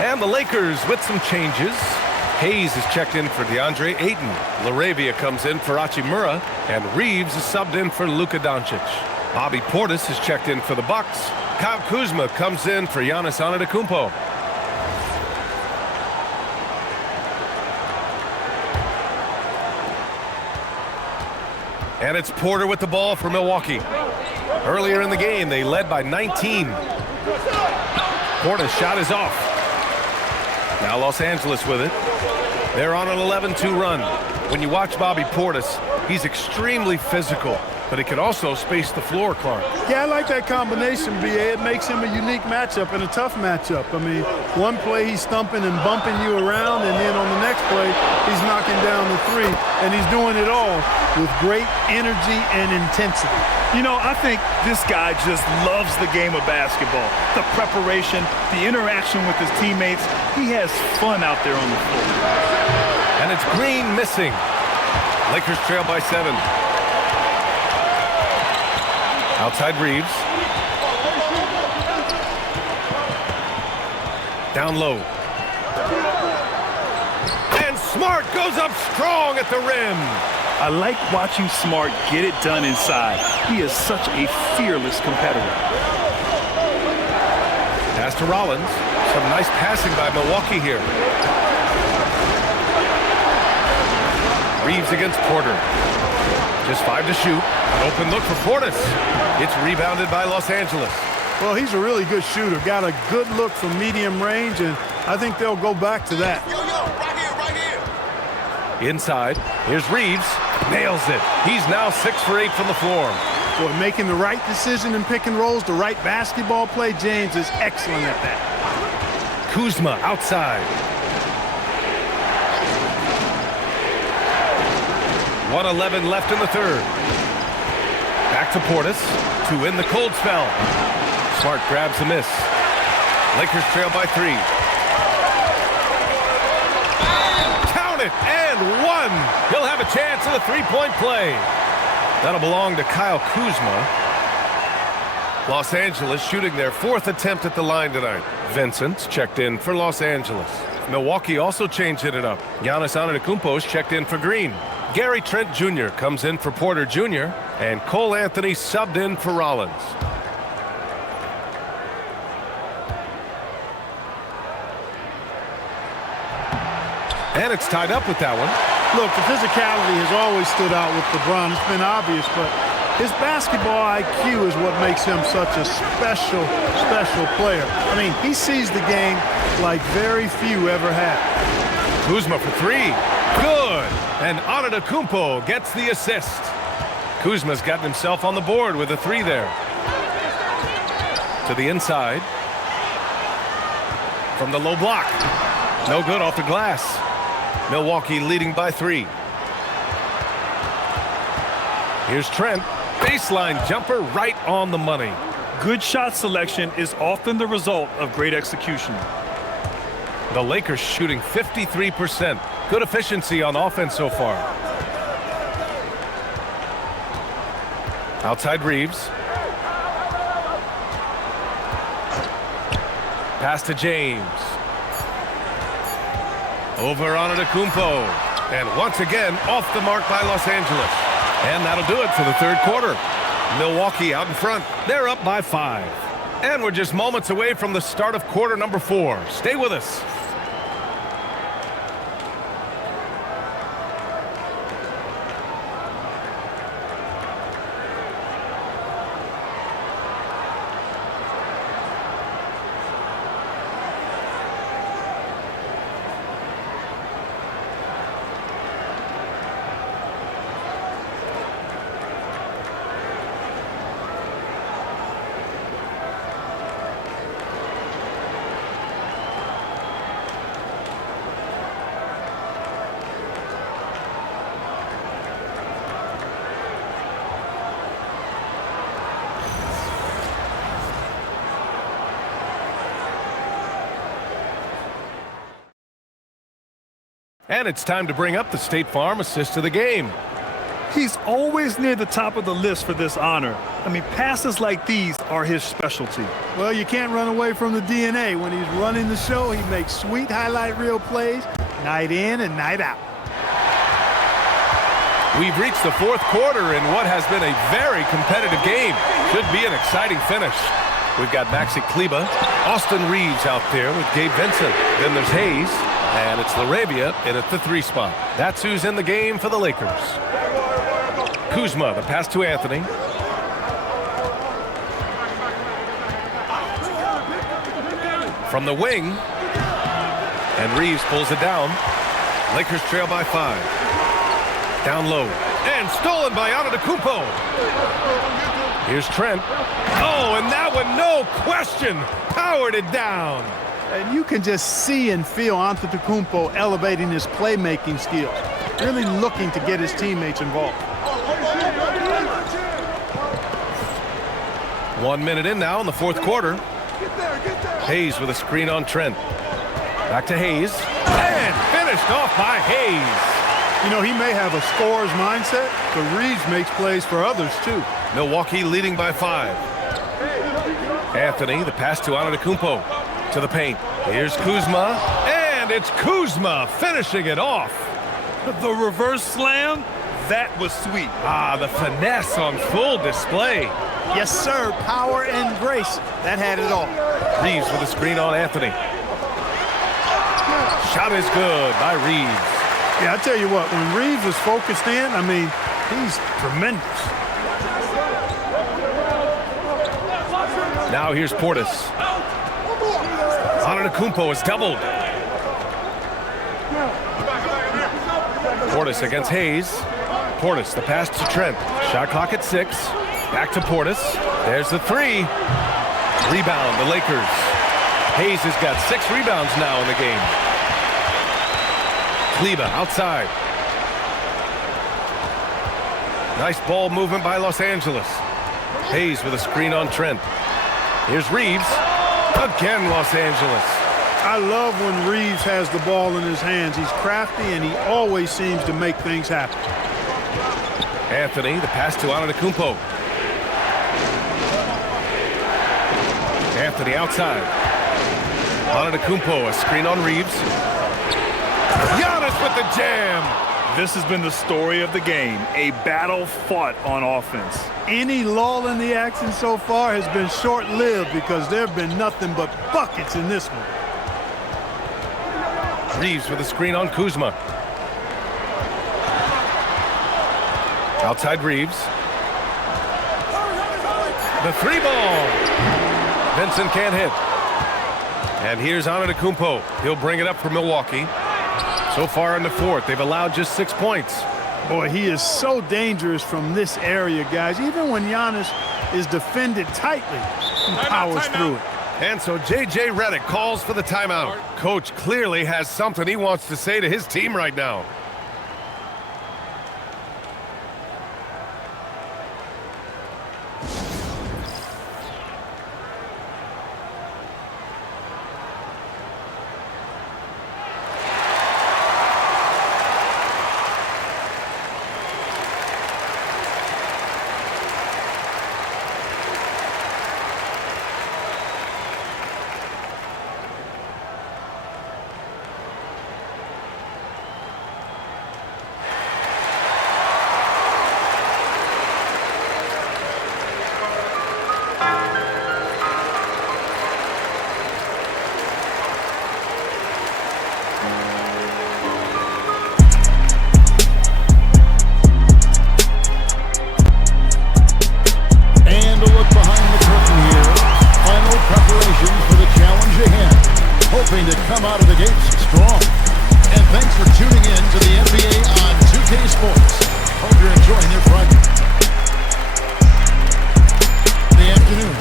And the Lakers with some changes. Hayes is checked in for DeAndre Ayton. LaRavia comes in for Hachimura. And Reeves is subbed in for Luka Doncic. Bobby Portis is checked in for the Bucks. Kyle Kuzma comes in for Giannis Antetokounmpo. And it's Porter with the ball for Milwaukee. Earlier in the game, they led by 19. Porter's shot is off. Now Los Angeles with it. They're on an 11-2 run. When you watch Bobby Portis, he's extremely physical, but he can also space the floor, Clark. Yeah, I like that combination, B.A. It makes him a unique matchup and a tough matchup. I mean, one play he's stumping and bumping you around, and then on the next play, he's knocking down the 3, and he's doing it all with great energy and intensity. You know, I think this guy just loves the game of basketball. The preparation, the interaction with his teammates. He has fun out there on the floor. And it's Green missing. Lakers trail by 7. Outside Reeves. Down low. And Smart goes up strong at the rim. I like watching Smart get it done inside. He is such a fearless competitor. Pass to Rollins. Some nice passing by Milwaukee here. Reeves against Porter. Just 5 to shoot. An open look for Portis. It's rebounded by Los Angeles. Well, he's a really good shooter. Got a good look from medium range, and I think they'll go back to that. Inside. Here's Reeves. Nails it. He's now 6 for 8 from the floor. Boy, making the right decision in pick and rolls, the right basketball play. James is excellent at that. Kuzma outside. 1:11 left in the third. Back to Portis to win the cold spell. Smart grabs the miss. Lakers trail by 3. Count it, and 1. He'll have a chance at a three-point play. That'll belong to Kyle Kuzma. Los Angeles shooting their 4th attempt at the line tonight. Vincent's checked in for Los Angeles. Milwaukee also changing it up. Giannis Antetokounmpo's checked in for Green. Gary Trent Jr. comes in for Porter Jr. And Cole Anthony subbed in for Rollins. And it's tied up with that one. Look, the physicality has always stood out with LeBron. It's been obvious, but his basketball IQ is what makes him such a special player. I mean, he sees the game like very few ever have. Kuzma for 3. Good. And Antetokounmpo gets the assist. Kuzma's gotten himself on the board with a 3 there. To the inside. From the low block. No good off the glass. Milwaukee leading by 3. Here's Trent. Baseline jumper right on the money. Good shot selection is often the result of great execution. The Lakers shooting 53%. Good efficiency on offense so far. Outside Reeves. Pass to James. Over Antetokounmpo. And once again, off the mark by Los Angeles. And that'll do it for the third quarter. Milwaukee out in front. They're up by 5. And we're just moments away from the start of quarter number 4. Stay with us. And it's time to bring up the State Farm assist of the game. He's always near the top of the list for this honor. I mean, passes like these are his specialty. Well, you can't run away from the DNA. When he's running the show, he makes sweet highlight reel plays night in and night out. We've reached the fourth quarter in what has been a very competitive game. Should be an exciting finish. We've got Maxi Kleber, Austin Reeves out there with Gabe Vincent. Then there's Hayes. And it's LaRavia in at the 3 spot. That's who's in the game for the Lakers. Kuzma, the pass to Anthony. From the wing. And Reeves pulls it down. Lakers trail by 5. Down low. And stolen by Antetokounmpo. Here's Trent. Oh, and that one, no question, powered it down. And you can just see and feel Antetokounmpo elevating his playmaking skills, really looking to get his teammates involved. 1 minute in now in the fourth quarter. Hayes with a screen on Trent. Back to Hayes. And finished off by Hayes. You know, he may have a scorer's mindset, but Reeves makes plays for others, too. Milwaukee leading by 5. Anthony, the pass to Antetokounmpo. To the paint. Here's Kuzma. And it's Kuzma finishing it off. The reverse slam, that was sweet. Ah, the finesse on full display. Yes, sir. Power and grace. That had it all. Reeves with a screen on Anthony. Shot is good by Reeves. Yeah, I tell you what, when Reeves is focused in, I mean, he's tremendous. Now here's Portis. Antetokounmpo is doubled. Portis against Hayes. Portis, the pass to Trent. Shot clock at 6. Back to Portis. There's the 3. Rebound, the Lakers. Hayes has got 6 rebounds now in the game. Kleber outside. Nice ball movement by Los Angeles. Hayes with a screen on Trent. Here's Reeves. Again, Los Angeles. I love when Reeves has the ball in his hands. He's crafty, and he always seems to make things happen. Anthony, the pass to Antetokounmpo. Anthony outside. Antetokounmpo, a screen on Reeves. Giannis with the jam. This has been the story of the game, a battle fought on offense. Any lull in the action so far has been short-lived because there have been nothing but buckets in this one. Reeves with a screen on Kuzma. Outside Reeves. The three ball. Vincent can't hit. And here's Antetokounmpo. He'll bring it up for Milwaukee. So far in the fourth, they've allowed just 6 points. Boy, he is so dangerous from this area, guys. Even when Giannis is defended tightly, he powers through it. And so J.J. Redick calls for the timeout. Coach clearly has something he wants to say to his team right now. To come out of the gates strong. And thanks for tuning in to the NBA on 2K Sports. Hope you're enjoying your Friday. The afternoon.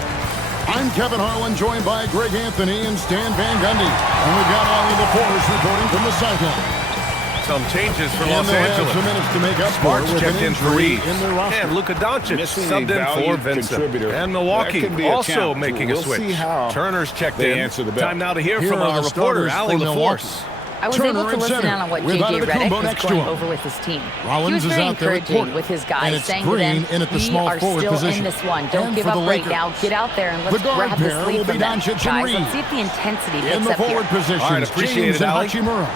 I'm Kevin Harlan, joined by Greg Anthony and Stan Van Gundy. And we've got Ollie LaForce reporting from the sideline. Some changes for And Los they'll have Angeles. some minutes to make up for Smarts with checked an in for injury Reeves. in their roster. And Luka Doncic Missing a subbed in for valued Vincent. contributor. And That Milwaukee can be a also challenge. making a We'll switch. see how Turner's checked they in. answer the bell. Time now to hear Here from are our the reporter, starters Allie for Milwaukee. LaForce. I was Turner able to at listen center, in on what with J.J. Antetokounmpo Redick next is to going him. over with his team. Rollins He was is very out there at encouraging point. with his And guys, it's saying to Green them, in at the we small are forward still position. in this one. Don't And give for up the right Lakers, now. Get out there and the let's guard grab this pair will lead be from them. Doncic and Guys, Reeves. let's see if the intensity In picks the up here. forward positions, All right, appreciate James it, and Allie. Hachimura.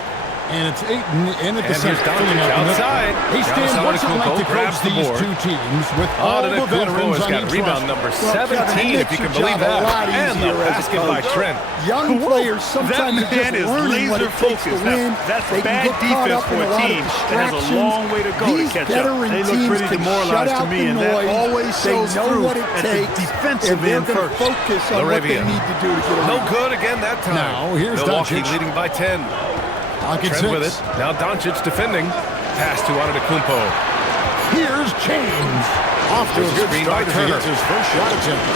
And it's Ayton in at the And center. here's Doncic filling out the middle. outside. Hey, Stan, Giannis what's it like to Antetokounmpo grabs coach the these board. two teams with all the Antetokounmpo veterans has on got each rebound roster? number Well, 17, Kevin, it if you can makes your believe job a that. lot And the easier as a basket by coach. Trent. Young players That sometimes are man just is learning what laser it takes to focused. win. That's They can bad get caught defense up for in a a lot team of that has a distractions. long way to go to These catch up. veteran They look teams pretty can demoralized shut to out me, the and that noise. always They shows know through what it at the takes, defensive and they're end going to first. focus on what they Laravia. need to do to get a No win. good again that time. Now, here's Milwaukee Doncic. leading by 10. Pocket Trent with it. six. Now Doncic defending. Pass to Antetokounmpo. Here's James. Off to a There's a good screen start by as he Turner. gets his first shot attempt.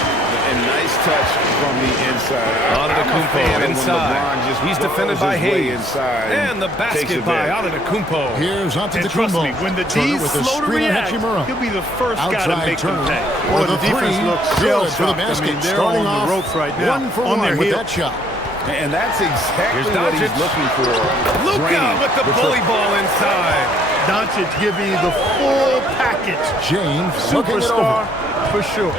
And nice touch from the inside. I'm a fan Antetokounmpo of when inside. LeBron just He's defended blows by his way Hayes. inside And the takes basket by advantage. Antetokounmpo. Here's And trust Antetokounmpo. me, when the Turner D's with a slow to screen on react, Hachimura. he'll be the first guy to Outside make them Turner. pay. Boy, With the a defense three. looks Good shell for the shocked. I basket. mean, they're Starting on the off ropes right now. 1 for on 1 their with heel. that shot. And that's exactly Here's what he's Doncic. looking for. Luka Draining with the bully ball inside. Doncic giving you the full package. James looking it Superstar over. for sure.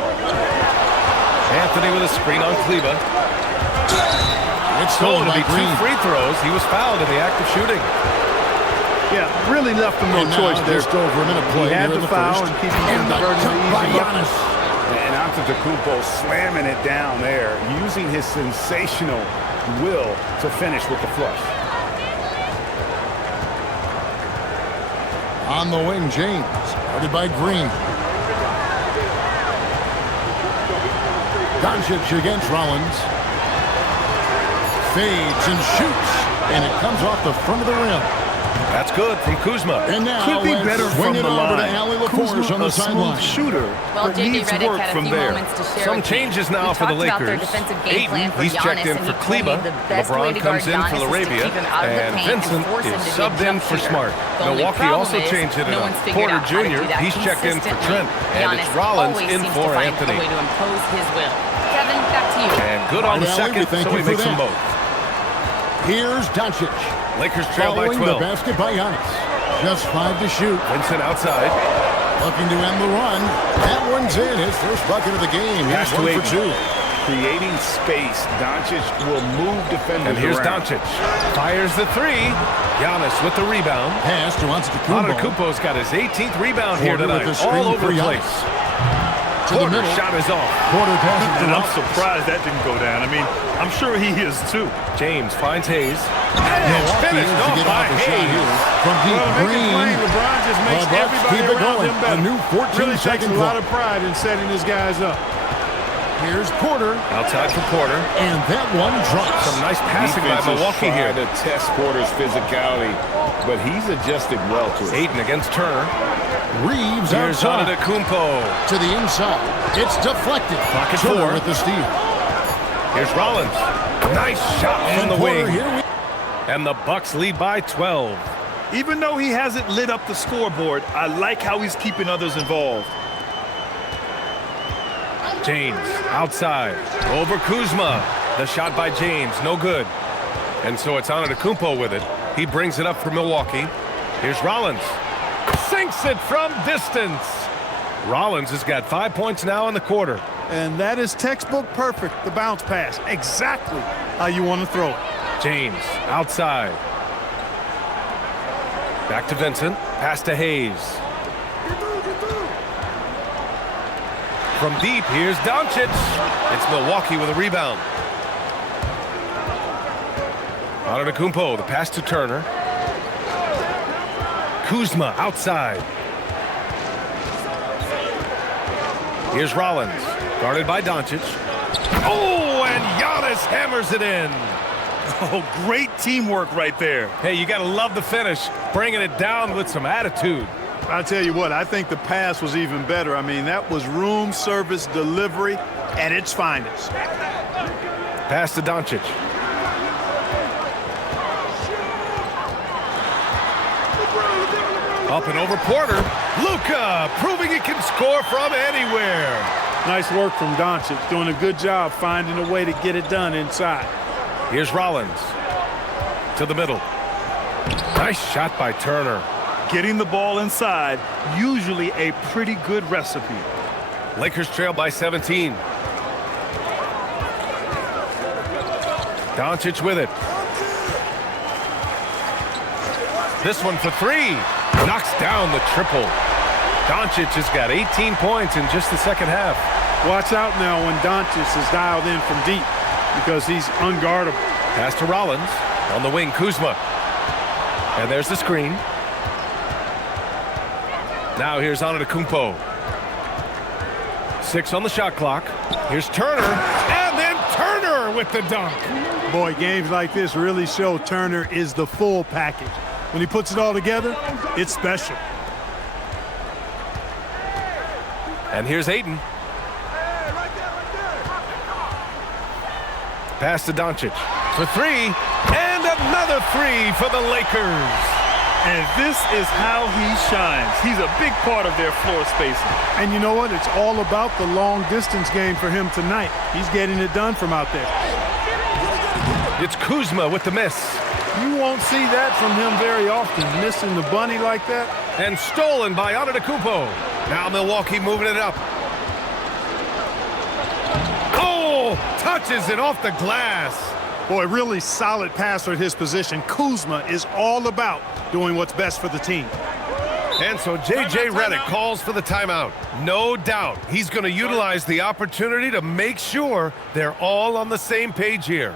Anthony with a screen on Kleba. It's Going stolen to by be 2 Green. free throws. He was fouled in the act of shooting. Yeah, really left him no And now choice there. just over a minute play He had here in to the foul first. and keep him And from the converting dunk the by easy bucket. Giannis. And Antetokounmpo slamming it down there, using his sensational will to finish with the flush. On the wing, James. Guarded by Green. Doncic against Rollins. Fades and shoots. And it comes off the front of the rim. That's good from Kuzma. And now Could be let's better swing from it the over line. to Allie LaForce Kuzma, on the a smooth sideline. shooter, Well, but J.J. needs Redick work had a from few there. moments to share Some with me. changes now We for the talked about their Lakers. defensive game plan for He's checked Giannis, in and for he told me Kleba. the best way LeBron to guard comes in Giannis for is to Laravia. keep him out of the And paint Vincent and force him is to be a subbed in jump for shooter. Smart. The only Milwaukee problem also is changed it no up. one's figured Porter out how to Jr., do that he's checked in for consistently. Trent. And Giannis it's Rollins always in seems for to find Anthony. a way to impose his will. Kevin, back to to you. And good on the Allie, second, so he makes them both. Here's Doncic. Lakers trail by Following 12. the basket by Giannis. Just 5 to shoot. Vincent outside. Looking to end the run. That one's in. His first bucket of the game. Pass He's to 1 for 2. Creating space. Doncic will move defenders And here's around. Doncic. Fires the three. Giannis with the rebound. Pass to Antetokounmpo. Antetokounmpo's got his 18th rebound here Porter with tonight. the screen All over for the Giannis. place. To the Porter middle. shot is off. Porter passes to And I'm Giannis. surprised that didn't go down. I mean, I'm sure he is too. James finds Hayes. And Milwaukee finished is to off get by off the shot Hayes. here. From deep Well, to make it Green. plain, LeBron just makes The Bucks everybody keep it around going. him better. A new 14 Really takes second a lot clock. of pride in setting his guys up. Here's Porter. Outside for Porter. And that one drops. Some nice passing by Defense is Milwaukee here. trying to test Porter's physicality, but he's adjusted well to it. Ayton against Turner. Reeves Here's outside. Antetokounmpo. To the inside. It's deflected. Pocket Turner four. with the steal. Here's Rollins. Nice shot from And the Porter wing. here we And the Bucks lead by 12. Even though he hasn't lit up the scoreboard, I like how he's keeping others involved. James outside. Over Kuzma. The shot by James. No good. And so it's Antetokounmpo with it. He brings it up for Milwaukee. Here's Rollins. Sinks it from distance. Rollins has got 5 points now in the quarter. And that is textbook perfect, the bounce pass. Exactly how you want to throw it. James outside. Back to Vincent. Pass to Hayes. From deep, here's Doncic. It's Milwaukee with a rebound. Antetokounmpo, the pass to Turner. Kuzma outside. Here's Rollins, guarded by Doncic. Oh, and Giannis hammers it in. Oh, great teamwork right there. Hey, you got to love the finish, bringing it down with some attitude. I'll tell you what, I think the pass was even better. I mean, that was room service delivery at its finest. Pass to Doncic. Up and over Porter. Luka proving he can score from anywhere. Nice work from Doncic, doing a good job finding a way to get it done inside. Here's Rollins to the middle. Nice shot by Turner. Getting the ball inside, usually a pretty good recipe. Lakers trail by 17. Doncic with it. This one for three. Knocks down the triple. Doncic has got 18 points in just the second half. Watch out now when Doncic is dialed in from deep because he's unguardable. Pass to Rollins. On the wing, Kuzma. And there's the screen. Now here's Antetokounmpo. 6 on the shot clock. Here's Turner. And then Turner with the dunk. Boy, games like this really show Turner is the full package. When he puts it all together, it's special. And here's Ayton. Pass to Doncic for three. And another three for the Lakers. And this is how he shines. He's a big part of their floor spacing. And you know what? It's all about the long distance game for him tonight. He's getting it done from out there. It's Kuzma with the miss. You won't see that from him very often, missing the bunny like that. And stolen by Antetokounmpo. Now Milwaukee moving it up. Oh, touches it off the glass. Boy, really solid passer at his position. Kuzma is all about doing what's best for the team. And so J.J. Redick calls for the timeout. No doubt he's going to utilize the opportunity to make sure they're all on the same page here.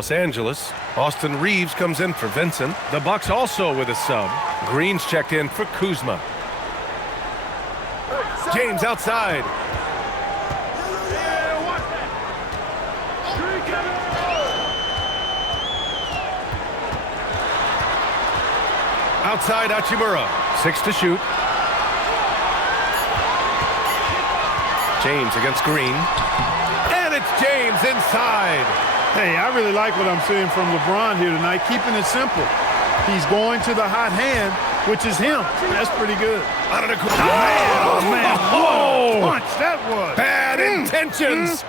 Los Angeles. Austin Reeves comes in for Vincent. The Bucks also with a sub. Green's checked in for Kuzma. James outside. Outside Hachimura. 6 to shoot. James against Green. And it's James inside. Hey, I really like what I'm seeing from LeBron here tonight, keeping it simple. He's going to the hot hand, which is him. That's pretty good. Oh, man. What a punch that was. Bad intentions.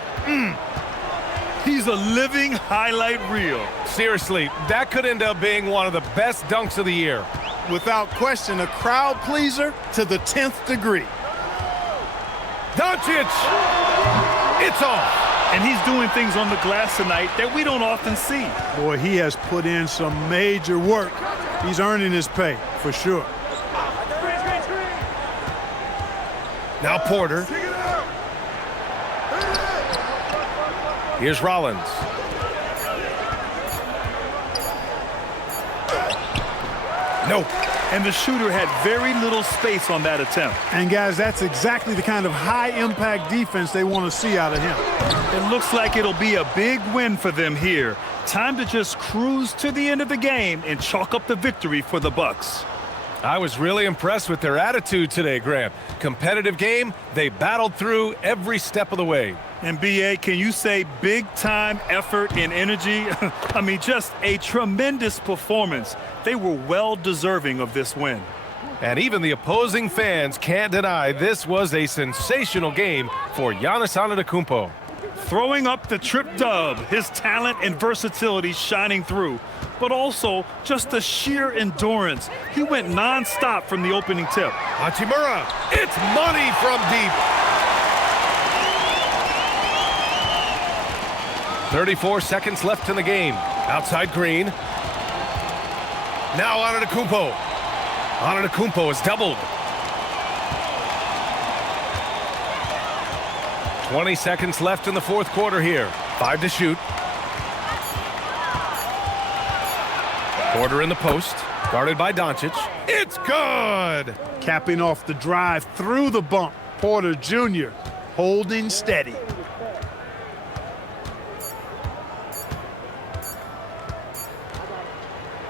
He's a living highlight reel. Seriously, that could end up being one of the best dunks of the year. Without question, a crowd pleaser to the 10th degree. Doncic! It's off. And he's doing things on the glass tonight that we don't often see. Boy, he has put in some major work. He's earning his pay, for sure. Now Porter. Here's Rollins. Nope. And the shooter had very little space on that attempt. And, guys, that's exactly the kind of high-impact defense they want to see out of him. It looks like it'll be a big win for them here. Time to just cruise to the end of the game and chalk up the victory for the Bucks. I was really impressed with their attitude today, Grant. Competitive game, they battled through every step of the way. And, B.A., can you say big-time effort and energy? I mean, just a tremendous performance. They were well deserving of this win. And even the opposing fans can't deny this was a sensational game for Giannis Antetokounmpo. Throwing up the trip dub, his talent and versatility shining through, but also just the sheer endurance. He went nonstop from the opening tip. Hachimura, it's money from deep. 34 seconds left in the game. Outside Green. Now Antetokounmpo. Antetokounmpo is doubled. 20 seconds left in the fourth quarter here. 5 to shoot. Porter in the post. Guarded by Doncic. It's good! Capping off the drive through the bump, Porter Jr. holding steady.